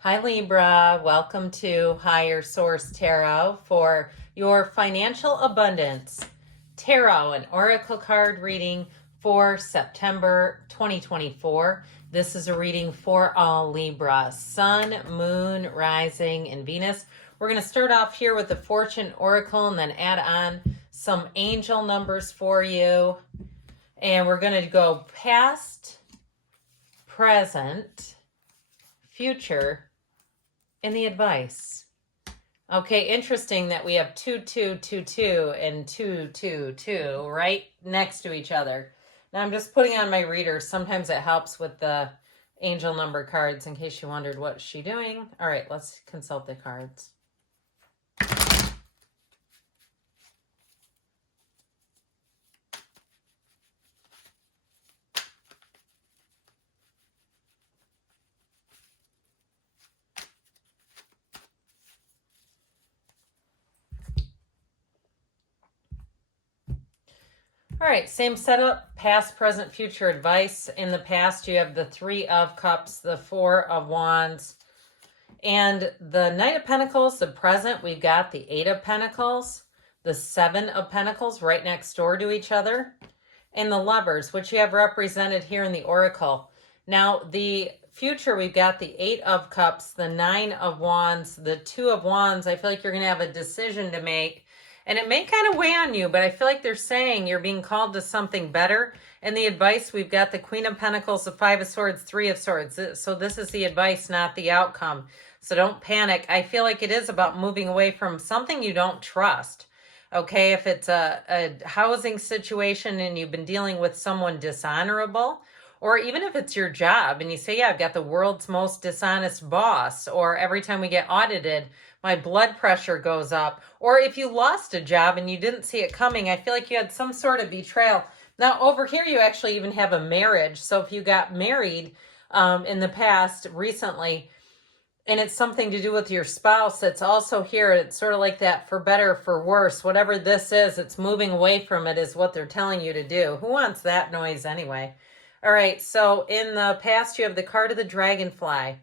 Hi Libra, welcome to Higher Source Tarot for your financial abundance tarot and oracle card reading for September 2024. This is a reading for all Libra, Sun, Moon, Rising, and Venus. We're going to start off here with the Fortune Oracle and then add on some angel numbers for you. And we're going to go past, present, future, and the advice. Okay, interesting that we have 2222 and 222 right next to each other. Now I'm just putting on my reader. Sometimes it helps with the angel number cards in case you wondered what's she doing. All right, let's consult the cards. All right, same setup, past, present, future advice. In the past, you have the Three of Cups, the Four of Wands, and the Knight of Pentacles. The present, we've got the Eight of Pentacles, the Seven of Pentacles right next door to each other, and the Lovers, which you have represented here in the Oracle. Now, the future, we've got the Eight of Cups, the Nine of Wands, the Two of Wands. I feel like you're going to have a decision to make. And it may kind of weigh on you, but I feel like they're saying you're being called to something better. And the advice, we've got the Queen of Pentacles, the Five of Swords, Three of Swords. So this is the advice, not the outcome. So don't panic. I feel like it is about moving away from something you don't trust. Okay, if it's a housing situation and you've been dealing with someone dishonorable, or even if it's your job and you say, yeah, I've got the world's most dishonest boss, or every time we get audited, my blood pressure goes up. Or if you lost a job and you didn't see it coming, I feel like you had some sort of betrayal. Now, over here, you actually even have a marriage. So if you got married in the past recently, and it's something to do with your spouse, it's also here. It's sort of like that, for better, for worse. Whatever this is, it's moving away from it is what they're telling you to do. Who wants that noise anyway? All right, so in the past, you have the card of the dragonfly.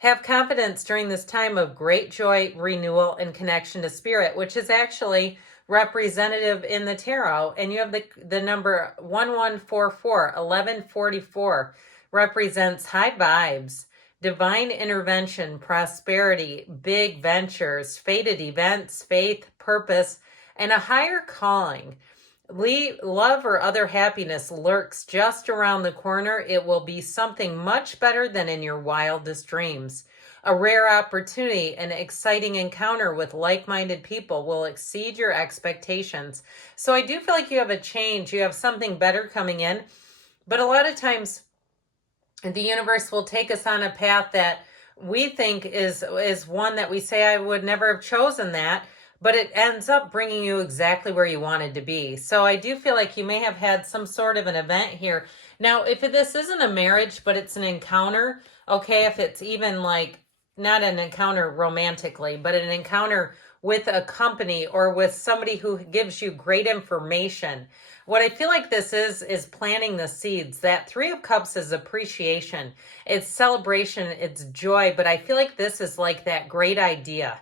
Have confidence during this time of great joy, renewal, and connection to spirit, which is actually representative in the tarot. And you have the number 1144, 1144, represents high vibes, divine intervention, prosperity, big ventures, fated events, faith, purpose, and a higher calling. Love or other happiness lurks just around the corner. It will be something much better than in your wildest dreams. A rare opportunity, an exciting encounter with like-minded people will exceed your expectations. So I do feel like you have a change. You have something better coming in. But a lot of times the universe will take us on a path that we think is one that we say, I would never have chosen that. But it ends up bringing you exactly where you wanted to be. So I do feel like you may have had some sort of an event here. Now, if this isn't a marriage, but it's an encounter, okay, if it's even like not an encounter romantically, but an encounter with a company or with somebody who gives you great information. What I feel like this is planting the seeds. That Three of Cups is appreciation. It's celebration. It's joy. But I feel like this is like that great idea.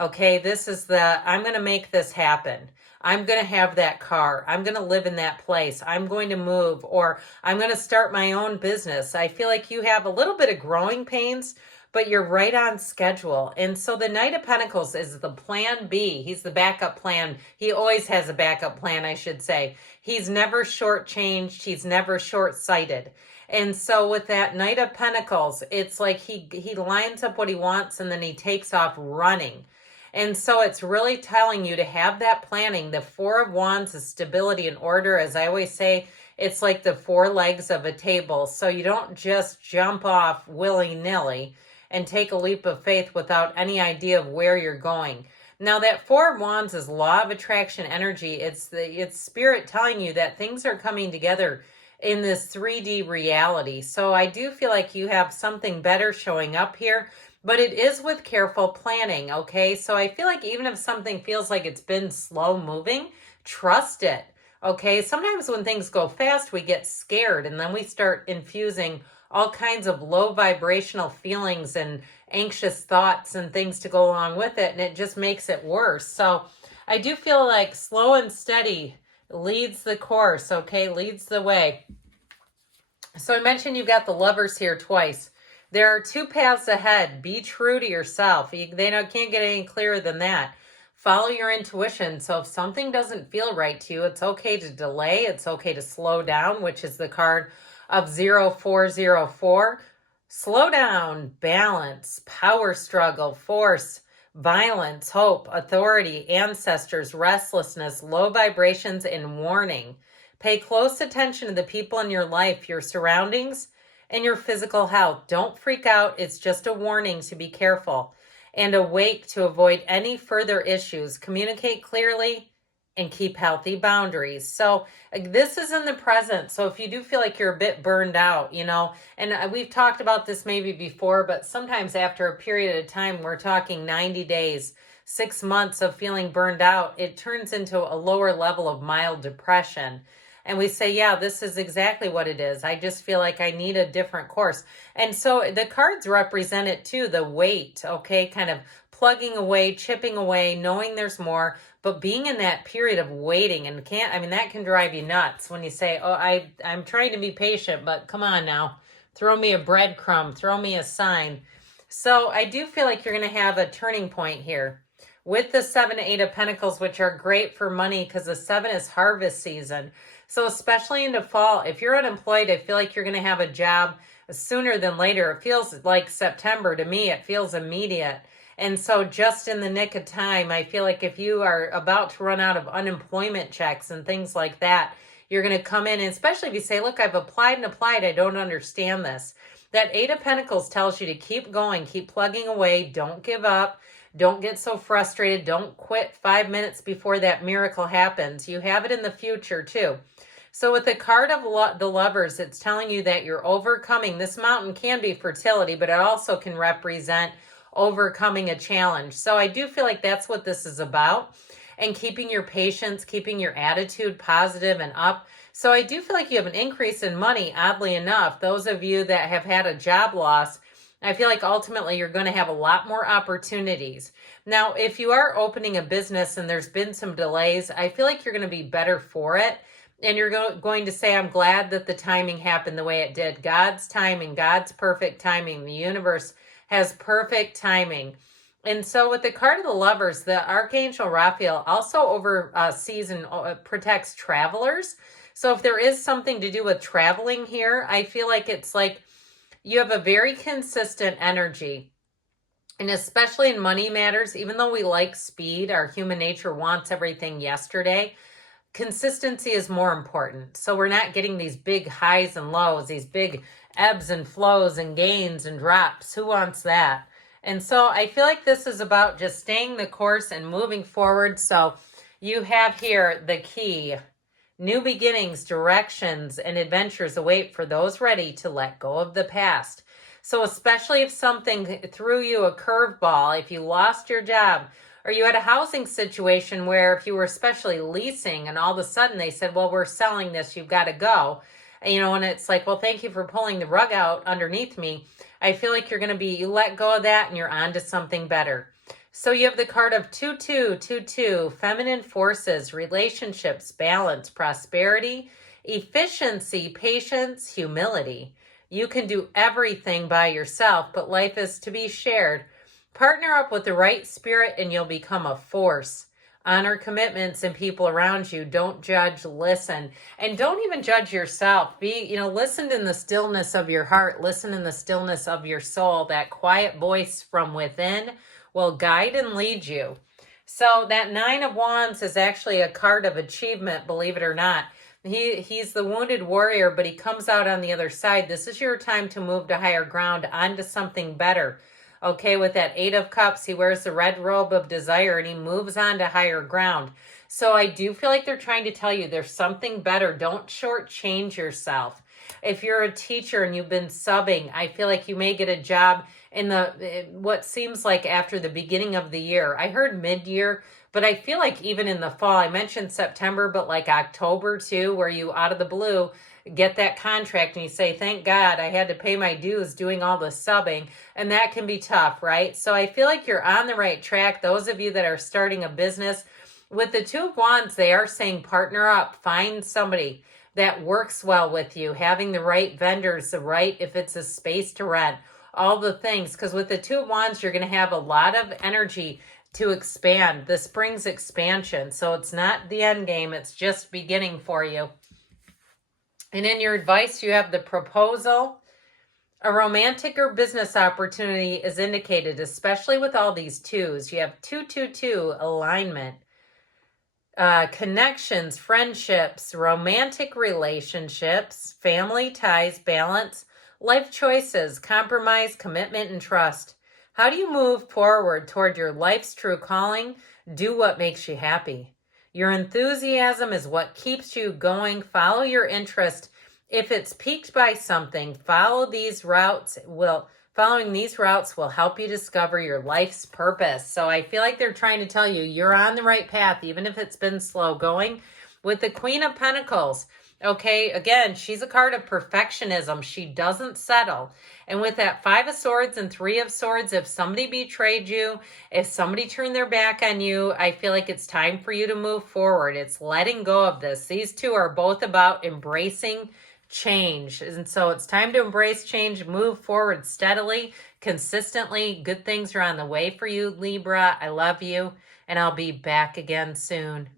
Okay, this is I'm going to make this happen. I'm going to have that car. I'm going to live in that place. I'm going to move, or I'm going to start my own business. I feel like you have a little bit of growing pains, but you're right on schedule. And so the Knight of Pentacles is the plan B. He's the backup plan. He always has a backup plan, I should say. He's never shortchanged. He's never short-sighted. And so with that Knight of Pentacles, it's like he lines up what he wants and then he takes off running. And so it's really telling you to have that planning. The Four of Wands is stability and order. As I always say, it's like the four legs of a table. So you don't just jump off willy-nilly and take a leap of faith without any idea of where you're going. Now that Four of Wands is law of attraction energy. It's spirit telling you that things are coming together in this 3D reality. So I do feel like you have something better showing up here. But it is with careful planning, okay? So I feel like even if something feels like it's been slow moving, trust it, okay? Sometimes when things go fast, we get scared and then we start infusing all kinds of low vibrational feelings and anxious thoughts and things to go along with it, and it just makes it worse. So I do feel like slow and steady leads the course, okay, leads the way. So I mentioned you've got the Lovers here twice. There are two paths ahead. Be true to yourself. Can't get any clearer than that. Follow your intuition. So if something doesn't feel right to you, it's okay to delay. It's okay to slow down, which is the card of 0404. Slow down, balance, power struggle, force, violence, hope, authority, ancestors, restlessness, low vibrations, and warning. Pay close attention to the people in your life, your surroundings, and your physical health. Don't freak out. It's just a warning to be careful. And awake to avoid any further issues. Communicate clearly and keep healthy boundaries. So this is in the present. So if you do feel like you're a bit burned out, and we've talked about this maybe before, but sometimes after a period of time, we're talking 90 days, 6 months of feeling burned out, it turns into a lower level of mild depression. And we say, yeah, this is exactly what it is. I just feel like I need a different course. And so the cards represent it too, the weight, okay, kind of plugging away, chipping away, knowing there's more, but being in that period of waiting and that can drive you nuts when you say, oh, I'm trying to be patient, but come on now, throw me a breadcrumb, throw me a sign. So I do feel like you're going to have a turning point here with the 7, 8 of Pentacles, which are great for money because the 7 is harvest season. So especially in the fall, if you're unemployed, I feel like you're going to have a job sooner than later. It feels like September to me. It feels immediate. And so just in the nick of time, I feel like if you are about to run out of unemployment checks and things like that, you're going to come in, and especially if you say, look, I've applied and applied, I don't understand this. That 8 of Pentacles tells you to keep going, keep plugging away, don't give up. Don't get so frustrated. Don't quit 5 minutes before that miracle happens. You have it in the future too. So with the card of the Lovers, it's telling you that you're overcoming. This mountain can be fertility, but it also can represent overcoming a challenge. So I do feel like that's what this is about. And keeping your patience, keeping your attitude positive and up. So I do feel like you have an increase in money, oddly enough. Those of you that have had a job loss, I feel like ultimately you're going to have a lot more opportunities. Now, if you are opening a business and there's been some delays, I feel like you're going to be better for it. And you're going to say, I'm glad that the timing happened the way it did. God's timing, God's perfect timing. The universe has perfect timing. And so with the card of the Lovers, the Archangel Raphael also oversees and protects travelers. So if there is something to do with traveling here, I feel like it's like you have a very consistent energy. And especially in money matters, even though we like speed, our human nature wants everything yesterday. Consistency is more important. So we're not getting these big highs and lows, these big ebbs and flows and gains and drops. Who wants that? And so I feel like this is about just staying the course and moving forward. So you have here the key. New beginnings, directions, and adventures await for those ready to let go of the past. So especially if something threw you a curveball, if you lost your job, or you had a housing situation where if you were especially leasing and all of a sudden they said, well, we're selling this, you've got to go. And it's like, well, thank you for pulling the rug out underneath me. I feel like you let go of that and you're on to something better. So you have the card of 2222, feminine forces, relationships, balance, prosperity, efficiency, patience, humility. You can do everything by yourself, but life is to be shared. Partner up with the right spirit and you'll become a force. Honor commitments and people around you. Don't judge, listen. And don't even judge yourself. Listen in the stillness of your heart. Listen in the stillness of your soul. That quiet voice from within will guide and lead you. So that 9 of Wands is actually a card of achievement, believe it or not. He's the wounded warrior, but he comes out on the other side. This is your time to move to higher ground, onto something better. Okay, with that 8 of Cups, he wears the red robe of desire and he moves on to higher ground. So I do feel like they're trying to tell you there's something better. Don't shortchange yourself. If you're a teacher and you've been subbing, I feel like you may get a job in what seems like after the beginning of the year. I heard mid-year, but I feel like even in the fall, I mentioned September, but like October too, where you out of the blue, get that contract and you say, thank God I had to pay my dues doing all the subbing. And that can be tough, right? So I feel like you're on the right track. Those of you that are starting a business, with the Two of Wands, they are saying partner up, find somebody that works well with you, having the right vendors, the right, if it's a space to rent, all the things. Because with the Two of Wands, you're going to have a lot of energy to expand. This brings expansion. So it's not the end game, it's just beginning for you. And in your advice, you have the proposal. A romantic or business opportunity is indicated, especially with all these twos. You have 222 alignment. Connections, friendships, romantic relationships, family ties, balance, life choices, compromise, commitment, and trust. How do you move forward toward your life's true calling? Do what makes you happy. Your enthusiasm is what keeps you going. Follow your interest. If it's piqued by something, following these routes will help you discover your life's purpose. So I feel like they're trying to tell you you're on the right path, even if it's been slow going. With the Queen of Pentacles, okay, again, she's a card of perfectionism. She doesn't settle. And with that Five of Swords and Three of Swords, if somebody betrayed you, if somebody turned their back on you, I feel like it's time for you to move forward. It's letting go of this. These two are both about embracing change. And so it's time to embrace change, move forward steadily, consistently. Good things are on the way for you, Libra. I love you, and I'll be back again soon.